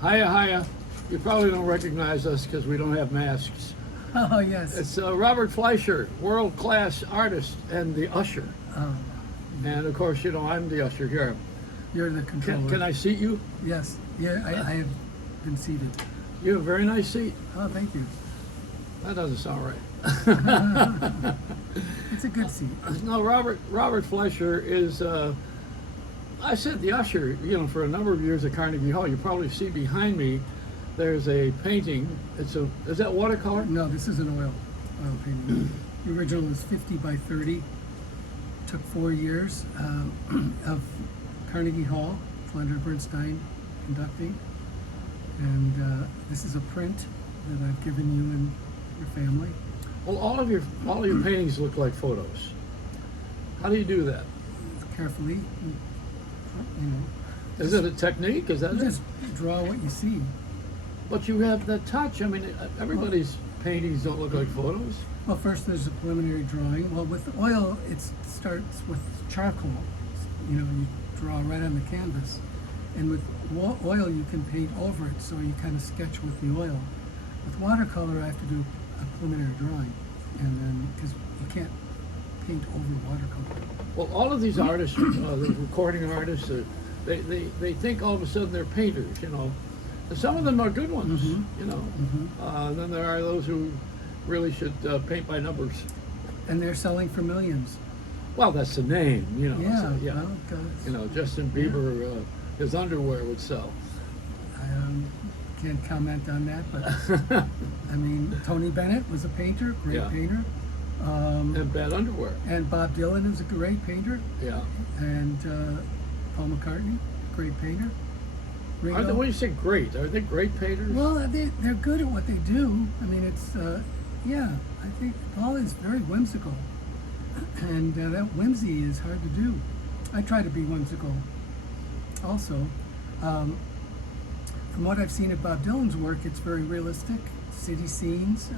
Hiya, hiya. You probably don't recognize us because we don't have masks. Oh, yes. It's Robert Fleischer, world-class artist and the usher. Oh, And of course, you know, I'm the usher here. you're the controller. Can I seat you? Yes. Yeah, I have been seated. You have a very nice seat. Oh, thank you. That doesn't sound right. It's a good seat. No, Robert Fleischer is, I said the usher, you know, for a number of years at Carnegie Hall. You probably see behind me, there's a painting. Is that watercolor? No, this is an oil painting. The original is 50 by 30. Took 4 years of Carnegie Hall, Flanders Bernstein conducting. And this is a print that I've given you and your family. Well, all of your paintings look like photos. How do you do that? Carefully, you know. Is it a technique? Is that You it? just draw what you see. But you have that touch. I mean, everybody's paintings don't look like photos. Well, first there's a preliminary drawing. Well, with oil, it starts with charcoal. You know, you draw right on the canvas. And with oil, you can paint over it, so you kind of sketch with the oil. With watercolor, I have to do a preliminary drawing, and then, because you can't paint over watercolor. Well, all of these artists, the recording artists, they think all of a sudden they're painters, you know. And some of them are good ones, you know. And then there are those who really should paint by numbers. And they're selling for millions. Well, that's the name, you know. Yeah, So, yeah. well, You know, Justin Bieber, his underwear would sell. I can't comment on that, but I mean, Tony Bennett was a painter, great Yeah. painter. And bad underwear. And Bob Dylan is a great painter. Yeah. And Paul McCartney, great painter. Are they, when you say great, are they great painters? Well, they're good at what they do. I mean, it's, yeah, I think Paul is very whimsical. And that whimsy is hard to do. I try to be whimsical also. From what I've seen of Bob Dylan's work, it's very realistic, city scenes.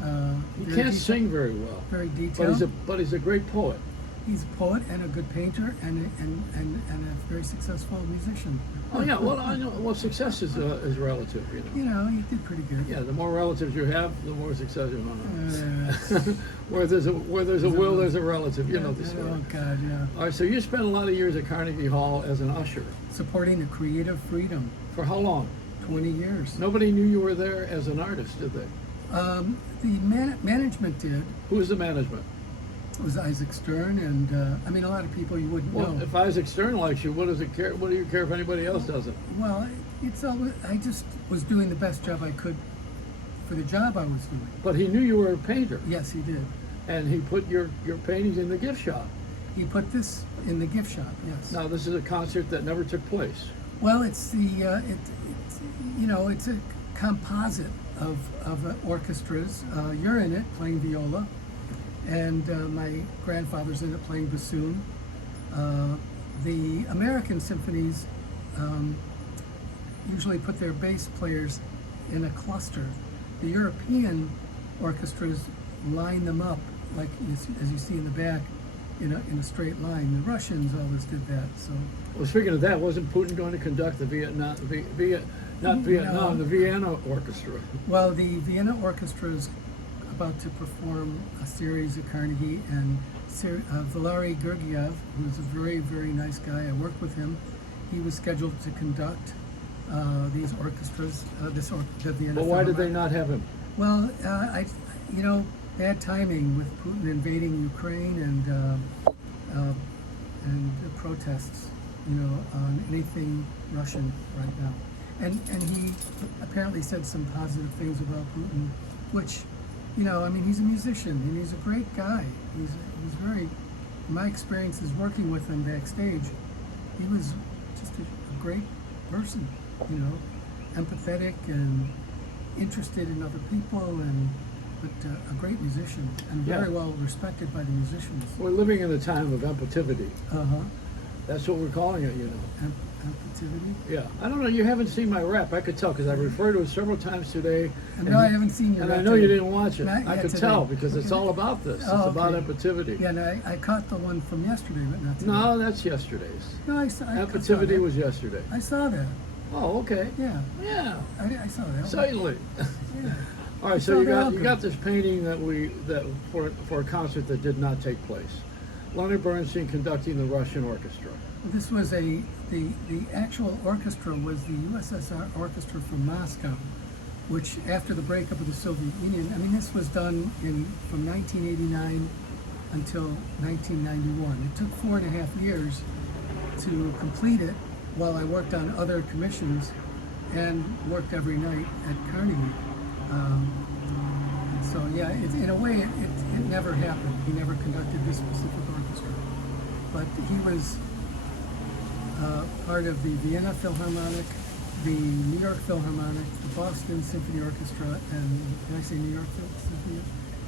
He can't sing very well. Very detailed. But he's a great poet. He's a poet and a good painter and a very successful musician. Oh yeah, well I know. Well, success is relative, you know. You know, he did pretty good. Yeah, the more relatives you have, the more success you have. Uh, Where there's a will, there's a relative. You know the story. Oh God, yeah. All right, so you spent a lot of years at Carnegie Hall as an usher. Supporting the creative freedom. For how long? 20 years. Nobody knew you were there as an artist, did they? The management did. Who was the management? It was Isaac Stern, and I mean, a lot of people you wouldn't Well, know. if Isaac Stern likes you, what does it care? What do you care if anybody else doesn't? Well, it's always, I just was doing the best job I could for the job I was doing. But he knew you were a painter, Yes, he did. and he put your paintings in the gift shop. He put this in the gift shop. Yes. Now, this is a concert that never took place. Well, it's the it's you know, it's a composite of orchestras. You're in it playing viola, and my grandfather's in it playing bassoon. The American symphonies usually put their bass players in a cluster. The European orchestras line them up, like as you see in the back, in a straight line. The Russians always did that. So. Well, speaking of that, wasn't Putin going to conduct the the Vienna Orchestra? Well, the Vienna Orchestra is about to perform a series at Carnegie, and Valery Gergiev, who's a very, very nice guy, I worked with him. He was scheduled to conduct these orchestras, the Vienna. But why did they Philharmonic. not have him? Well, you know, bad timing with Putin invading Ukraine and the protests, you know, on anything Russian right now. And he apparently said some positive things about Putin, which, you know, I mean, he's a musician and he's a great guy. He's very, my experiences working with him backstage, he was just a great person, you know, empathetic and interested in other people, but a great musician and Yeah. very well respected by the musicians. We're living in a time of empativity. Uh-huh. That's what we're calling it, you know. Empativity. Yeah. I don't know. You haven't seen my rap. I could tell because I referred to it several times today. No, I haven't seen your And I rap know you today. didn't watch it. Not I yet could today. tell because it's all about this. Oh, It's about okay. empativity. Yeah, and I caught the one from yesterday, but not today. No, that's yesterday's. No, I saw Empativity that. was yesterday. I saw that. Oh, okay. Yeah, Yeah, I saw that one. certainly. Yeah. All right, so So you they're got welcome. this painting that for a concert that did not take place. Leonard Bernstein conducting the Russian Orchestra. This was the actual orchestra was the USSR Orchestra from Moscow, which after the breakup of the Soviet Union, I mean, this was done from 1989 until 1991. It took 4.5 years to complete it while I worked on other commissions and worked every night at Carnegie. So yeah, in a way, it never happened. He never conducted this specific orchestra, but he was part of the Vienna Philharmonic, the New York Philharmonic, the Boston Symphony Orchestra, and did I say New York Symphony?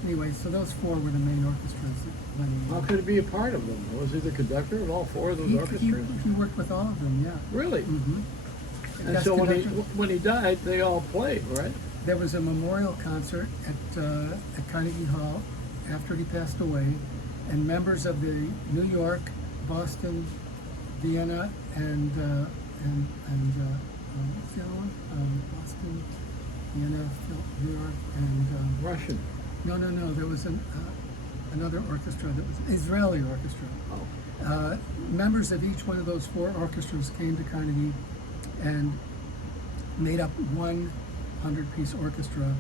Anyway, so those four were the main orchestras that Lenny. How could he be a part of them? Was he the conductor of all four of those orchestras? He worked with all of them, yeah. Really? Mm-hmm. And so when he died, they all played, right? There was a memorial concert at Carnegie Hall after he passed away, and members of the New York, Boston, Vienna, and what's the other one? Boston, Vienna, New York, and Russian. no. There was another orchestra that was an Israeli orchestra. Oh. Members of each one of those four orchestras came to Carnegie and made up one 100-piece orchestra.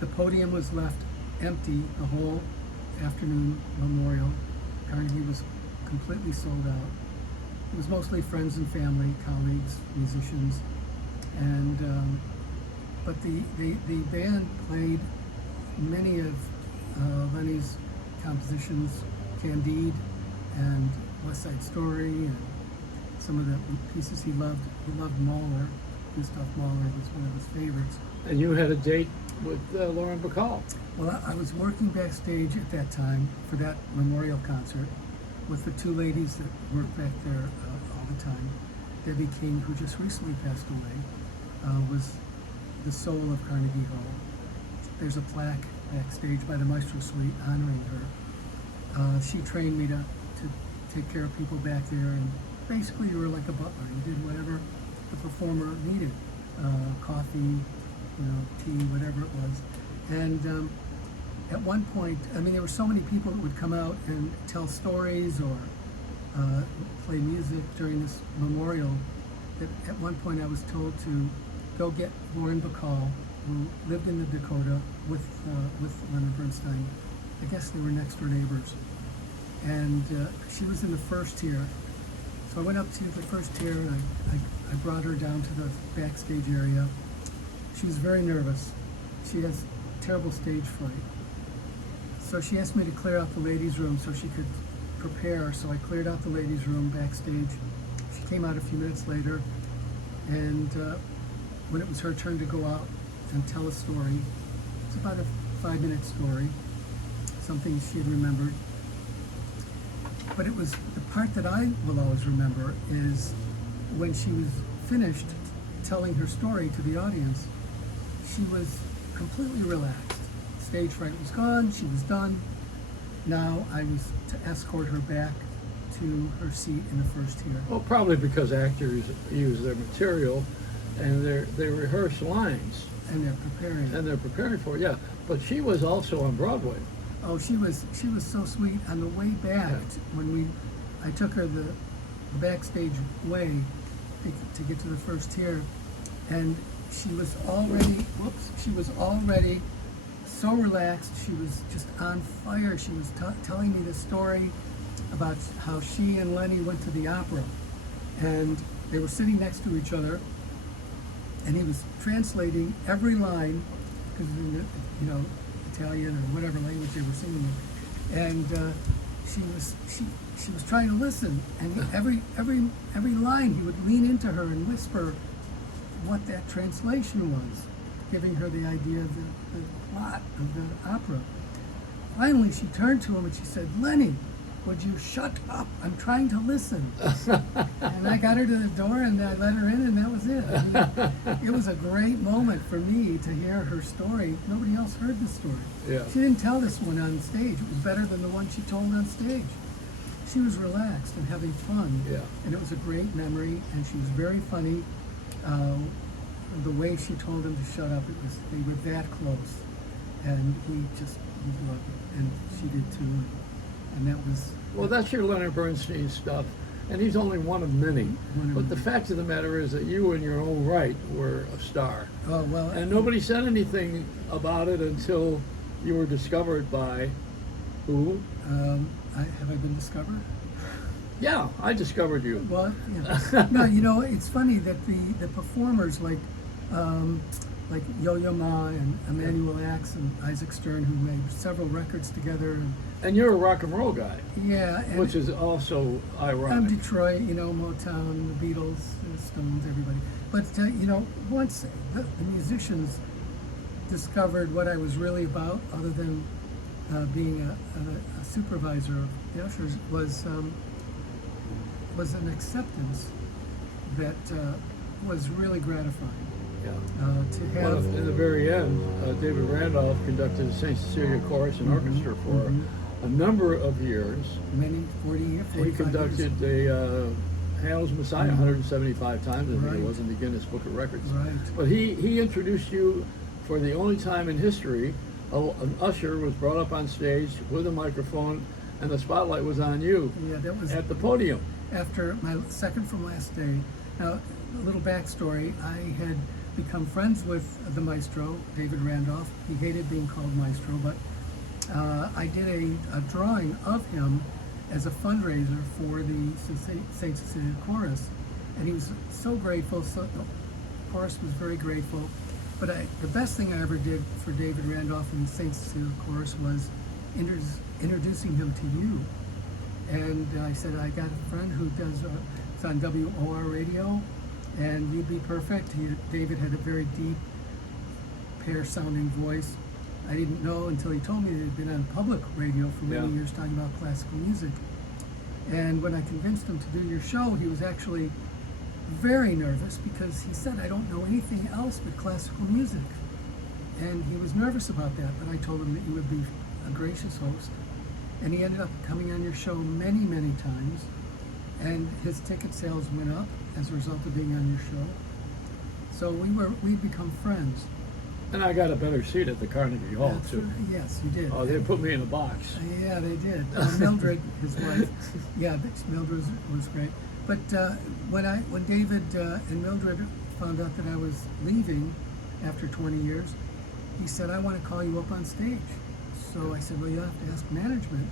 The podium was left empty the whole afternoon memorial. Carnegie was completely sold out. It was mostly friends and family, colleagues, musicians, and but the band played many of Lenny's compositions, Candide and West Side Story, and some of the pieces he loved. He loved Mahler. Gustav Mahler was one of his favorites. And you had a date with Lauren Bacall. Well, I was working backstage at that time for that memorial concert with the two ladies that worked back there all the time. Debbie King, who just recently passed away, was the soul of Carnegie Hall. There's a plaque backstage by the Maestro Suite honoring her. She trained me to take care of people back there, and basically you were like a butler. You did whatever the performer needed, coffee, tea, whatever it was. And at one point, I mean, there were so many people that would come out and tell stories or play music during this memorial that at one point I was told to go get Lauren Bacall, who lived in the Dakota with Leonard Bernstein. I guess they were next door neighbors. And she was in the first tier. So I went up to the first tier and I brought her down to the backstage area. She was very nervous. She has terrible stage fright. So she asked me to clear out the ladies' room so she could prepare. So I cleared out the ladies' room backstage. She came out a few minutes later, and when it was her turn to go out and tell a story, it's about a 5-minute story, something she had remembered. But it was the part that I will always remember is when she was finished telling her story to the audience, she was completely relaxed. Stage fright was gone, she was done. Now I was to escort her back to her seat in the first tier. Well, probably because actors use their material and they rehearse lines. And they're preparing. And they're preparing for it, yeah. But she was also on Broadway. Oh, she was so sweet. On the way back, when I took her the backstage way to get to the first tier, and she was already so relaxed. She was just on fire. She was telling me the story about how she and Lenny went to the opera, and they were sitting next to each other, and he was translating every line because Italian or whatever language they were singing in, and she was trying to listen, and every line he would lean into her and whisper what that translation was, giving her the idea of the plot of the opera. Finally, she turned to him and she said, "Lenny, would you shut up? I'm trying to listen." And I got her to the door and I let her in, and that was it. I mean, it was a great moment for me to hear her story. Nobody else heard the story. Yeah. She didn't tell this one on stage. It was better than the one she told on stage. She was relaxed and having fun. Yeah. And it was a great memory, and she was very funny. the way she told him to shut up, they were that close, and he loved it, and she did too, and that was. Well, that's your Leonard Bernstein stuff, and he's only one of many. But the fact of the matter is that you, in your own right, were a star. Oh well. And nobody said anything about it until you were discovered by who? Have I been discovered? Yeah, I discovered you. Well, yeah. No, you know, it's funny that the performers like Yo-Yo Ma and Emmanuel Axe and Isaac Stern, who made several records together. And you're a rock and roll guy. Yeah. And which is also ironic. I'm Detroit, you know, Motown, the Beatles, the Stones, everybody. But, you know, once the musicians discovered what I was really about, other than being a supervisor of the ushers, was an acceptance that was really gratifying. Yeah. To Well, have. in the very end, David Randolph conducted the St. Cecilia Chorus and Orchestra for a number of years. Many, 40 years, 45 He conducted the Handel's Messiah 175 times, I think it was, in the Guinness Book of Records. Right. But he introduced you for the only time in history. An usher was brought up on stage with a microphone, and the spotlight was on you Yeah, that was at the podium. after my second from last day. Now, a little backstory, I had become friends with the maestro, David Randolph. He hated being called maestro, but I did a drawing of him as a fundraiser for the St. Cecilia Chorus, and he was so grateful. So the chorus was very grateful. But the best thing I ever did for David Randolph and the St. Cecilia Chorus was introducing him to you. And I said, I got a friend who does, it's on WOR radio, and you'd be perfect. David had a very deep, pear-sounding voice. I didn't know until he told me that he'd been on public radio for many years talking about classical music. And when I convinced him to do your show, he was actually very nervous because he said, I don't know anything else but classical music. And he was nervous about that, but I told him that you would be a gracious host. And he ended up coming on your show many, many times. And his ticket sales went up as a result of being on your show. So we'd become friends. And I got a better seat at the Carnegie Hall, That's too. right. Yes, you did. Oh, they put me in a box. Yeah, they did. Mildred, his wife. Yeah, Mildred was great. But when David and Mildred found out that I was leaving after 20 years, he said, I want to call you up on stage. So I said, well, you have to ask management.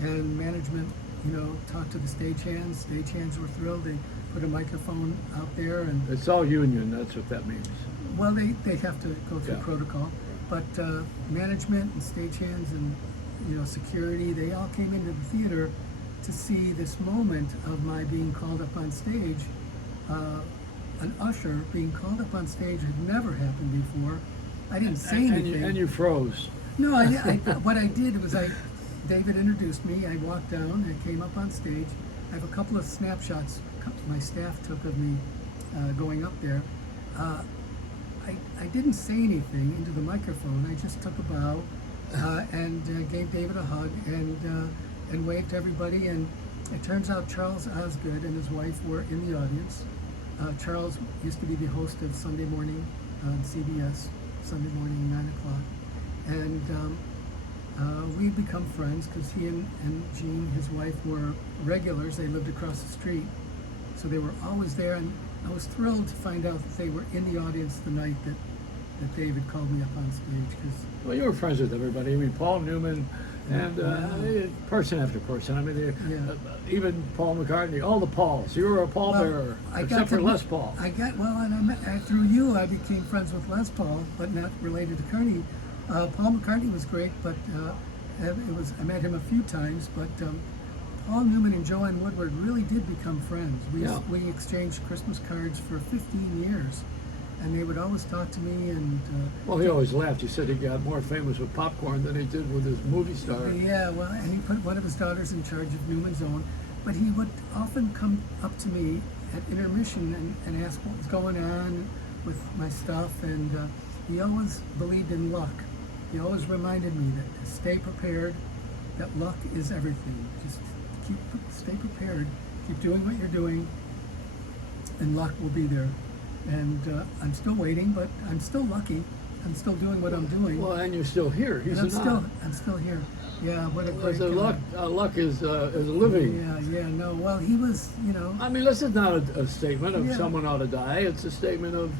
And management, you know, talked to the stagehands. Stagehands were thrilled. They put a microphone out there, and It's all union, that's what that means. well, they have to go through Yeah. protocol. But management and stagehands and, you know, security, they all came into the theater to see this moment of my being called up on stage. An usher being called up on stage had never happened before. I didn't say anything. And you froze. No, what I did was David introduced me. I walked down. I came up on stage. I have a couple of snapshots my staff took of me going up there. I didn't say anything into the microphone. I just took a bow and gave David a hug and waved to everybody. And it turns out Charles Osgood and his wife were in the audience. Charles used to be the host of Sunday morning on CBS, Sunday morning, 9 o'clock. And we'd become friends because he and Jean, his wife, were regulars. They lived across the street. So they were always there. And I was thrilled to find out that they were in the audience the night that David called me up on stage. Well, you were friends with everybody. I mean, Paul Newman and person after person. I mean, even Paul McCartney, all the Pauls. You were a Paul bearer, except for Les Paul. And through you, I became friends with Les Paul, but not related to Kearney. Paul McCartney was great, but I met him a few times, but Paul Newman and Joanne Woodward really did become friends. We exchanged Christmas cards for 15 years, and they would always talk to me. And well, he always laughed. He said he got more famous with popcorn than he did with his movie star. Yeah, well, and he put one of his daughters in charge of Newman's Own, but he would often come up to me at intermission and ask what was going on with my stuff, and he always believed in luck. He always reminded me that to stay prepared, that luck is everything. Just stay prepared, keep doing what you're doing, and luck will be there. and I'm still waiting, but I'm still lucky. I'm still doing what I'm doing. Well, and you're still here. He's and not. I'm still here. Yeah, what a great So guy. luck is living. Yeah, no. Well, he was, I mean, this is not a statement of Yeah. someone ought to die. It's a statement of,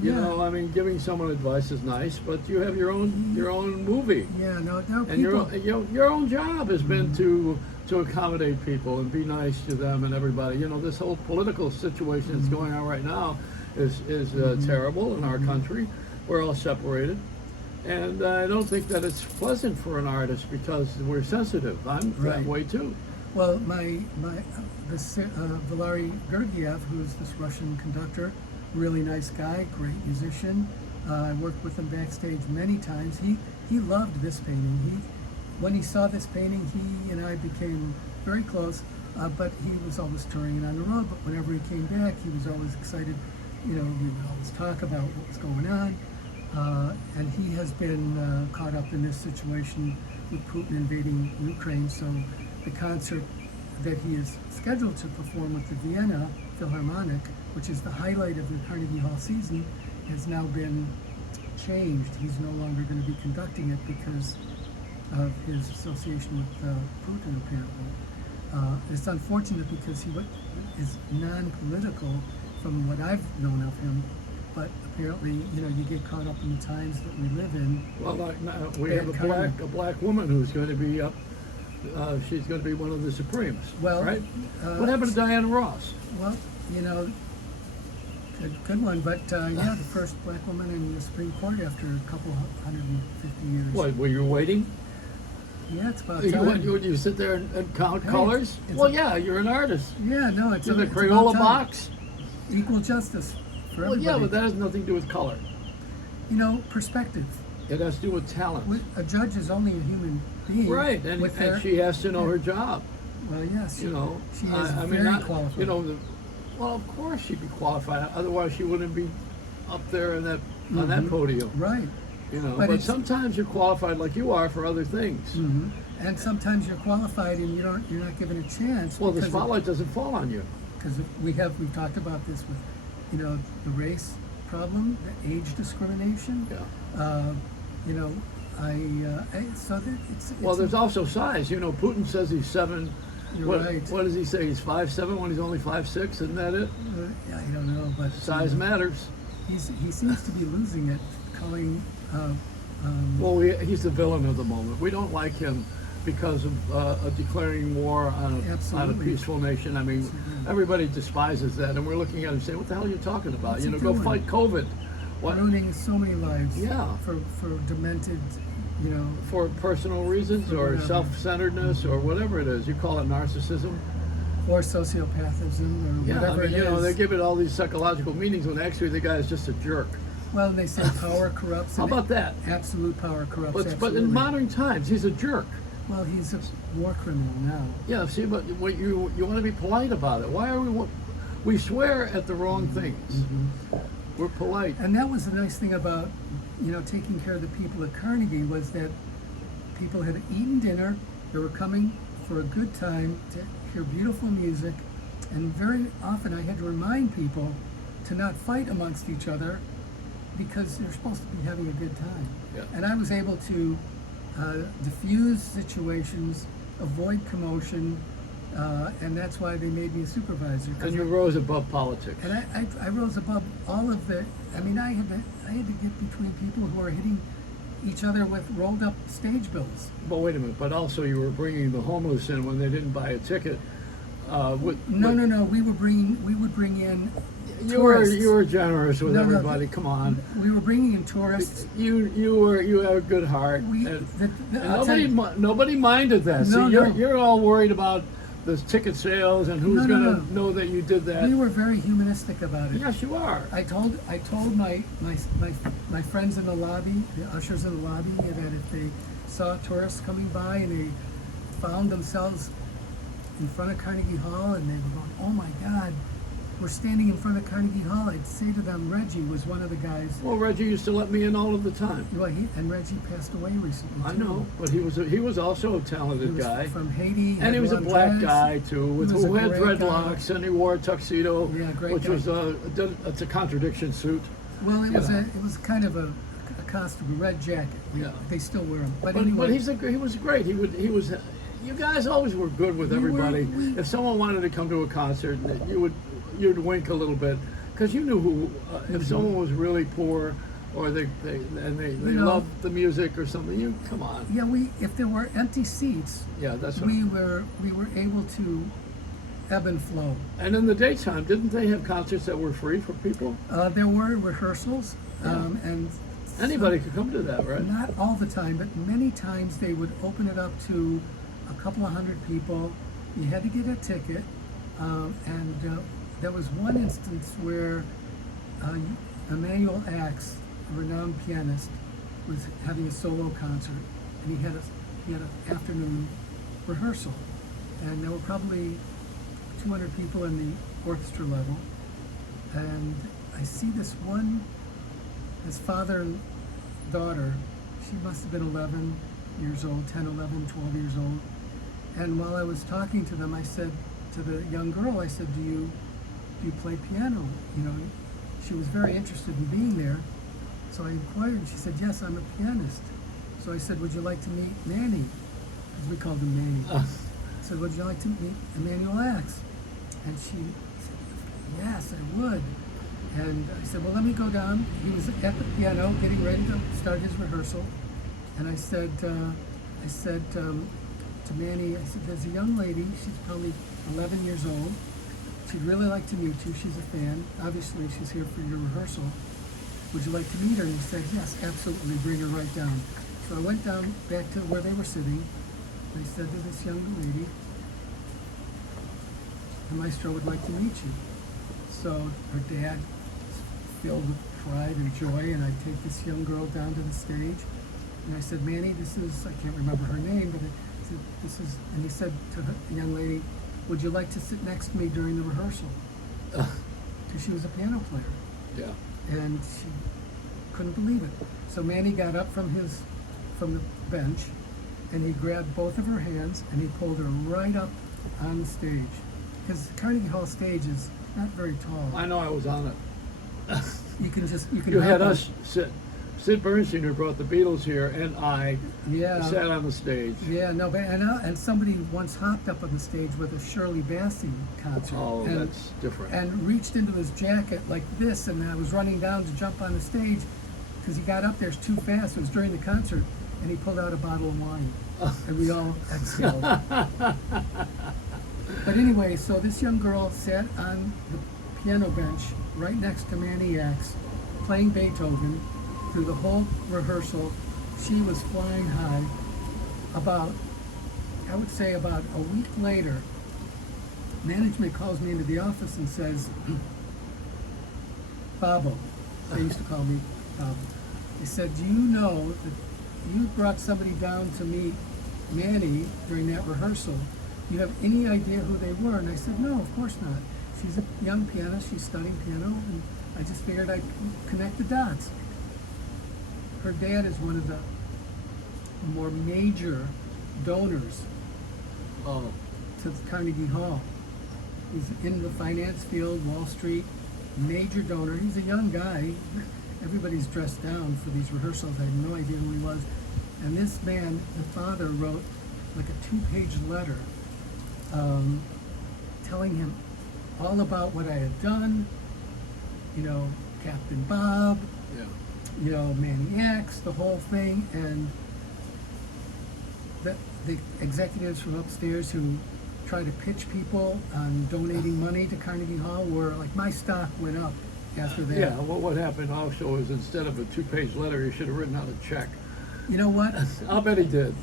you Yeah. know, I mean, giving someone advice is nice, but you have your own movie, yeah, no, there are and people. your own job has been to accommodate people and be nice to them and everybody. You know, this whole political situation that's going on right now is terrible in our country. We're all separated. And I don't think that it's pleasant for an artist because we're sensitive. I'm that Right. way too. Well, Valery Gergiev, who's this Russian conductor, really nice guy, great musician. I worked with him backstage many times. He loved this painting. When he saw this painting, he and I became very close. But he was always touring and on the road. But whenever he came back, he was always excited. You know, we would always talk about what was going on. And he has been caught up in this situation with Putin invading Ukraine. So the concert that he is scheduled to perform with the Vienna Philharmonic, which is the highlight of the Carnegie Hall season, has now been changed. He's no longer going to be conducting it because of his association with Putin, apparently. It's unfortunate because he is non-political from what I've known of him. But apparently, you know, you get caught up in the times that we live in. Well, like now we Bad have karma. a black woman who's going to be up. She's going to be one of the Supremes. Well, right? What happened to Diana Ross? Well, you know, good one. But yeah, the first black woman in the Supreme Court after a couple 150 years. What, were you waiting? Yeah, it's about You, time. you sit there and count Hey, colors? it's Well, a- yeah, you're an artist. Yeah, no, it's In the it's Crayola about time. box? Equal justice for Well, everybody. yeah, but that has nothing to do with color. You know, perspective. It has to do with talent. A judge is only a human being. Right, and with their, she has to know yeah. her job. Well, yes. You know, She is I very mean, qualified. You know, well, of course she'd be qualified. Otherwise, she wouldn't be up there in that on that podium. Right. You know, But but it's- sometimes you're qualified like you are for other things. Hmm. And sometimes you're qualified and you're not given a chance. Well, the because of- spotlight doesn't fall on you. because we've talked about this with, you know, the race problem, the age discrimination. Yeah. You know, so that it's Well, there's also size. You know, Putin says he's 7. You're what, right. What does he say? He's 5'7" when he's only 5'6". Isn't that it? I don't know, but Size matters. he seems to be losing it, calling. Well, he's the villain of the moment. We don't like him because of declaring war on a Absolutely. peaceful nation. I mean, Absolutely. everybody despises that, and we're looking at him saying, "What the hell are you talking about? What's You he know, go doing? fight COVID." What? Ruining so many lives. Yeah. For demented, you know. For personal reasons For or whatever. self-centeredness or whatever it is. You call it narcissism. Or sociopathism or Yeah, I whatever mean, you it know, is. they give it all these psychological meanings when actually the guy is just a jerk. Well, and they say power corrupts. How and about that? Absolute power corrupts. But absolutely. in modern times, he's a jerk. Well, he's a war criminal now. Yeah, see, but what you want to be polite about it. Why are we swear at the wrong things? We're polite. And that was the nice thing about, you know, taking care of the people at Carnegie was that people had eaten dinner, they were coming for a good time to hear beautiful music, and very often I had to remind people to not fight amongst each other because they're supposed to be having a good time. Yeah. And I was able to diffuse situations, avoid commotion, and that's why they made me a supervisor. 'cause And you rose above politics. and I rose above all of the. I mean, I had to get between people who are hitting each other with rolled up stage bills. But wait a minute. But also you were bringing the homeless in when they didn't buy a ticket. No. We would bring in You were tourists. generous with No, no, everybody. Come on. We were bringing in tourists. You have a good heart. We, And I'll tell you- nobody minded that. No, See, you're no. you're all worried about the ticket sales and who's No, going no, to know that you did that. we were very humanistic about it. Yes, you are. I told my friends in the lobby, the ushers in the lobby, that if they saw tourists coming by and they found themselves in front of Carnegie Hall and they were going, "Oh my God, were standing in front of Carnegie Hall, I'd say to them, Reggie was one of the guys. Well, Reggie used to let me in all of the time. Well, and Reggie passed away recently. I too. know, but he was also a He talented was guy. from Haiti, And he was a blonde black dreads. guy too, He was a who had great guy. dreadlocks, and he wore a tuxedo, Yeah, great which guy. was it's a contradiction suit. Well, it was Yeah. it was kind of a costume, a red jacket. Yeah. They still wear them. But But anyway, he was great. He was. You guys always were good with We were- everybody. we- If someone wanted to come to a concert, you'd wink a little bit, because you knew who. If someone was really poor, or they know- loved the music or something, you come on. yeah, if there were empty seats, Yeah, that's what. we were able to ebb and flow. And in the daytime, didn't they have concerts that were free for people? There were rehearsals, and Anybody could come to that, right? not all the time, but many times they would open it up to a couple of hundred people. You had to get a ticket, and there was one instance where Emmanuel Axe, a renowned pianist, was having a solo concert, and he had an afternoon rehearsal, and there were probably 200 people in the orchestra level, and I see this father and daughter. She must have been 11 years old, 10, 11, 12 years old. And while I was talking to them, I said to the young girl, I said, do you play piano? You know, she was very interested in being there. So I inquired, and she said, yes, I'm a pianist. So I said, would you like to meet Manny? Because we called him Manny. I said, would you like to meet Emmanuel Axe? And she said, yes, I would. And I said, well, let me go down. He was at the piano getting ready to start his rehearsal. And I said to Manny, I said, there's a young lady, she's probably 11 years old. She'd really like to meet you. She's a fan. Obviously, she's here for your rehearsal. Would you like to meet her? And he said, yes, absolutely, bring her right down. So I went down back to where they were sitting. And I said to this young lady, the maestro would like to meet you. So her dad, filled with pride and joy, and I take this young girl down to the stage, and I said, Manny, this is, I can't remember her name, but I said, this is, and he said to the young lady, would you like to sit next to me during the rehearsal? Because she was a piano player. Yeah. And she couldn't believe it. So Manny got up from the bench, and he grabbed both of her hands, and he pulled her right up on the stage. Because Carnegie Hall stage is not very tall. I know, I was on it. You can You had hop on- us sit. Sid Bernstein, who brought the Beatles here, and I Yeah. sat on the stage. Yeah, no, but and somebody once hopped up on the stage with a Shirley Bassey concert. Oh, and, that's different. And reached into his jacket like this, and I was running down to jump on the stage because he got up there too fast. It was during the concert, and he pulled out a bottle of wine, and we all exhaled. But anyway, so this young girl sat on the piano bench right next to Manny Axe, playing Beethoven through the whole rehearsal. She was flying high. I would say about a week later, management calls me into the office and says, Babo, they used to call me Babo. They said, do you know that you brought somebody down to meet Manny during that rehearsal? Do you have any idea who they were? And I said, no, of course not. She's a young pianist, she's studying piano, and I just figured I'd connect the dots. Her dad is one of the more major donors Oh, to Carnegie Hall. He's in the finance field, Wall Street, major donor. He's a young guy. Everybody's dressed down for these rehearsals. I had no idea who he was. And this man, the father, wrote like a 2-page letter telling him all about what I had done, you know, Captain Bob, yeah. you know, Manny Axe, the whole thing, and the executives from upstairs who try to pitch people on donating money to Carnegie Hall were like, my stock went up after that. Yeah, what happened also is instead of a 2-page letter, he should have written out a check. You know what? I'll bet he did.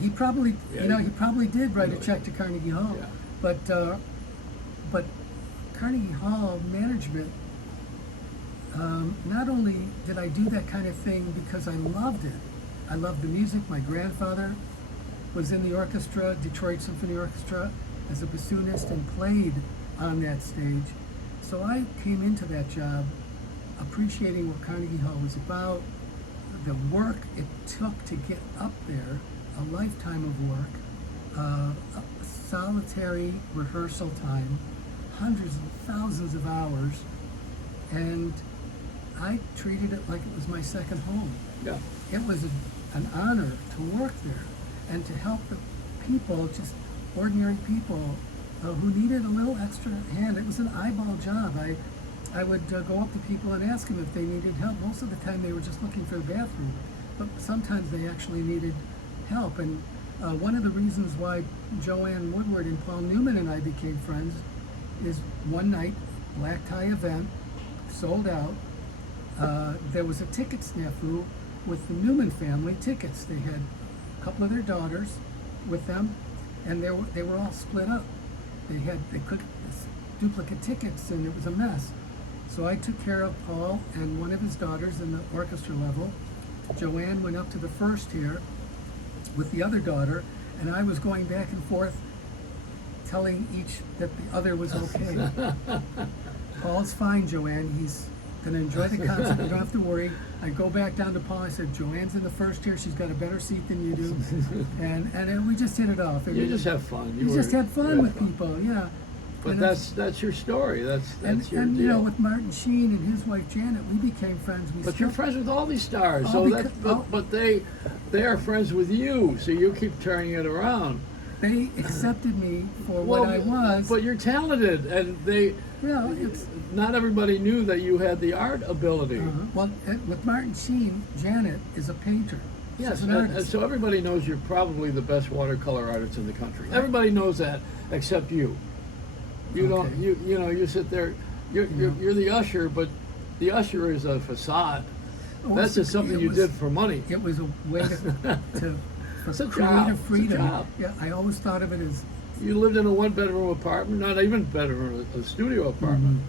He probably, Yeah, he probably did write a really. check to Carnegie Hall. Yeah. But Carnegie Hall management, not only did I do that kind of thing because I loved it, I loved the music. My grandfather was in the orchestra, Detroit Symphony Orchestra, as a bassoonist and played on that stage. so I came into that job appreciating what Carnegie Hall was about, the work it took to get up there, a lifetime of work, a solitary rehearsal time, hundreds of thousands of hours, and I treated it like it was my second home. Yeah. It was an honor to work there and to help the people, just ordinary people who needed a little extra hand. It was an eyeball job. I would go up to people and ask them if they needed help. Most of the time they were just looking for the bathroom, but sometimes they actually needed help. And one of the reasons why Joanne Woodward and Paul Newman and I became friends is one night, black tie event, sold out. There was a ticket snafu with the Newman family tickets. They had a couple of their daughters with them, and they were all split up. They could duplicate tickets, and it was a mess. So I took care of Paul and one of his daughters in the orchestra level. Joanne went up to the first tier with the other daughter, and I was going back and forth telling each that the other was okay. Paul's fine, Joanne. He's going to enjoy the concert. You don't have to worry. I go back down to Paul. I said, Joanne's in the first tier. She's got a better seat than you do. And we just hit it off. You just have fun. You just had fun with people, yeah. But And that's your story. That's your and deal. you know, with Martin Sheen and his wife Janet, we became friends. But you're friends with all these stars, All so because- but they are friends with you, so you keep turning it around. They accepted me for what I was. But you're talented, and Well, it's not everybody knew that you had the art ability. well, with Martin Sheen, Janet is a painter. Yes, She's an and artist. so everybody knows you're probably the best watercolor artist in the country. Everybody knows that, except you. You don't. Okay. You know. You sit there. You're the usher, but the usher is a facade. Oh, That's just something it you was- did for money. It was a way for It's a job. creative It's a freedom. job. Yeah, I always thought of it as. You lived in a one-bedroom apartment, not even bedroom, a studio apartment.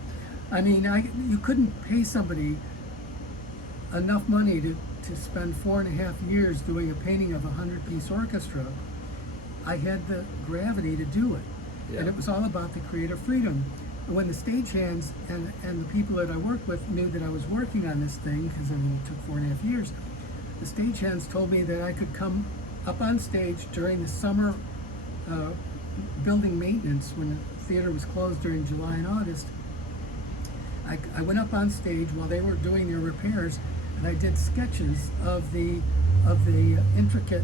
I mean, you couldn't pay somebody enough money to spend 4.5 years doing a painting of a 100-piece orchestra. I had the gravity to do it. And Yeah. it was all about the creative freedom. And when the stagehands and the people that I worked with knew that I was working on this thing, because I mean, it took 4.5 years, the stagehands told me that I could come up on stage during the summer building maintenance when the theater was closed during July and August. I went up on stage while they were doing their repairs, and I did sketches of the intricate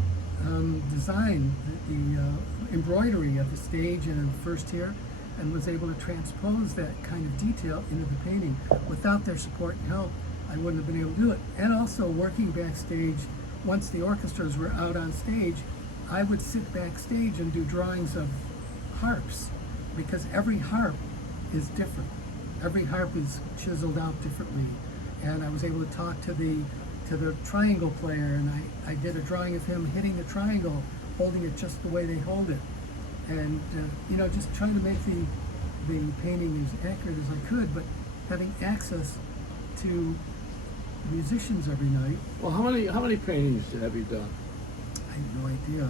design, the embroidery of the stage and the first tier, and was able to transpose that kind of detail into the painting. Without their support and help, I wouldn't have been able to do it. And also working backstage, once the orchestras were out on stage, I would sit backstage and do drawings of harps, because every harp is different. Every harp is chiseled out differently. And I was able to talk to the triangle player, and I did a drawing of him hitting the triangle, holding it just the way they hold it. And just trying to make the painting as accurate as I could, but having access to musicians every night. Well, how many paintings have you done? I have no idea.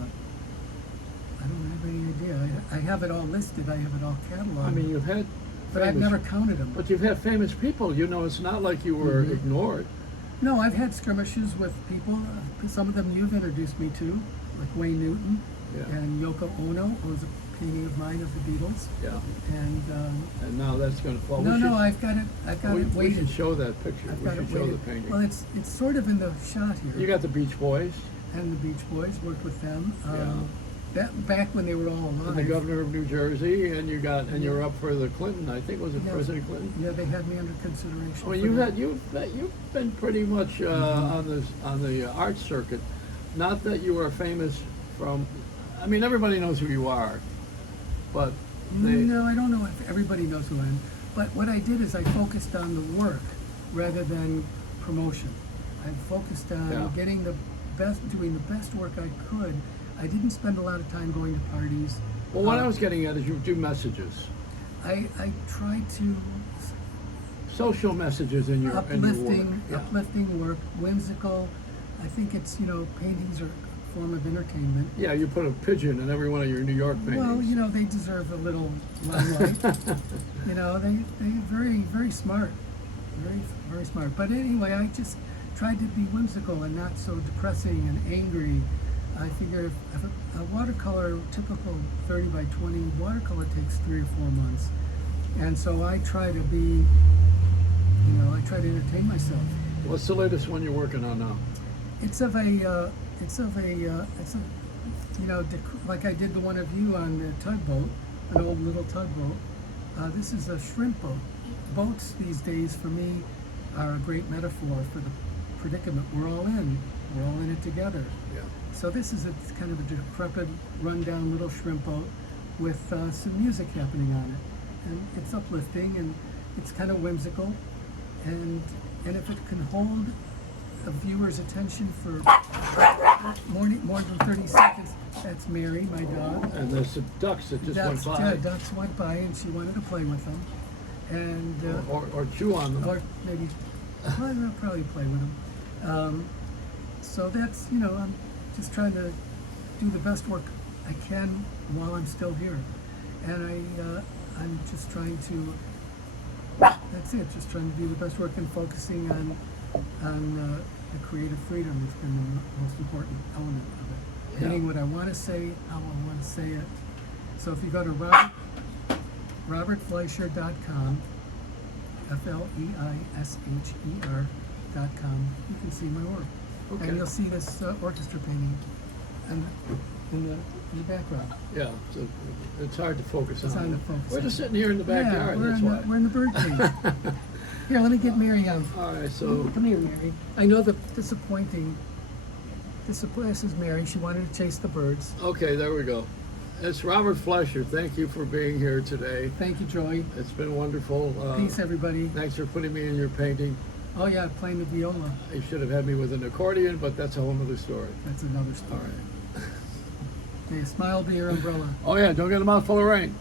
I don't have any idea. I have it all listed. I have it all cataloged. I mean, you've had, but I've never counted them. but you've had famous people. You know, it's not like you were ignored. No, I've had skirmishes with people. Some of them you've introduced me to, like Wayne Newton and Yoko Ono was a painting of mine of the Beatles. Yeah. And now that's going to fall. no, I've got it We weighted. should show that picture. I've We got should it show the weighted. painting. Well, it's sort of in the shot here. You got the Beach Boys And the Beach Boys, worked with them. Yeah. That back when they were all alive. and the governor of New Jersey, and you're up for the Clinton. I think was it Yeah. President Clinton? Yeah, they had me under consideration. I mean, for you've that. been pretty much on the art circuit. Not that you are famous from. I mean, everybody knows who you are, but No, I don't know if everybody knows who I am. But what I did is I focused on the work rather than promotion. I focused on getting the best, doing the best work I could. I didn't spend a lot of time going to parties. Well, what I was getting at is you do messages, I try to social messages in your work. uplifting, Yeah. uplifting work, whimsical. I think it's paintings are form of entertainment. Yeah, you put a pigeon in every one of your New York paintings. Well, you know, they deserve a little limelight. You know, they're very, very smart. Very, very smart. But anyway, I just tried to be whimsical and not so depressing and angry. I figure if a watercolor, typical 30 by 20 watercolor takes 3 or 4 months. And so I try to be, you know, I try to entertain myself. What's the latest one you're working on now? It's of a, you know, like I did the one of you on the tugboat, an old little tugboat. This is a shrimp boat. Boats these days, for me, are a great metaphor for the predicament we're all in. We're all in it together. Yeah. So this is a kind of a decrepit, rundown little shrimp boat with some music happening on it, and it's uplifting and it's kind of whimsical, and if it can hold a viewer's attention for more than 30 seconds, that's Mary, my dog. And there's some ducks that just went by. Yeah, ducks went by, and she wanted to play with them, and Or chew on them. or maybe I'll probably play with them. So that's, you know, I'm just trying to do the best work I can while I'm still here, and I'm just trying to. That's it. Just trying to do the best work and focusing on the creative freedom has been the most important element of it. Yeah. Getting what I want to say, how I want to say it. So if you go to robertfleischer.com, FLEISHER.com, you can see my work. Okay. And you'll see this orchestra painting in the background. Yeah, so it's hard to focus It's on. hard to focus We're on. just sitting here in the backyard, we're that's in why. we're in the bird cage. Here, let me get Mary out. All right, so Come here, Mary. I know the disappointing. This is Mary. She wanted to chase the birds. okay, there we go. It's Robert Fleischer. Thank you for being here today. Thank you, Joey. It's been wonderful. Peace, everybody. Thanks for putting me in your painting. Oh yeah, playing the viola. You should have had me with an accordion, but that's a whole other story. That's another All story. right. May a smile be your umbrella. Oh yeah, don't get a mouthful of rain.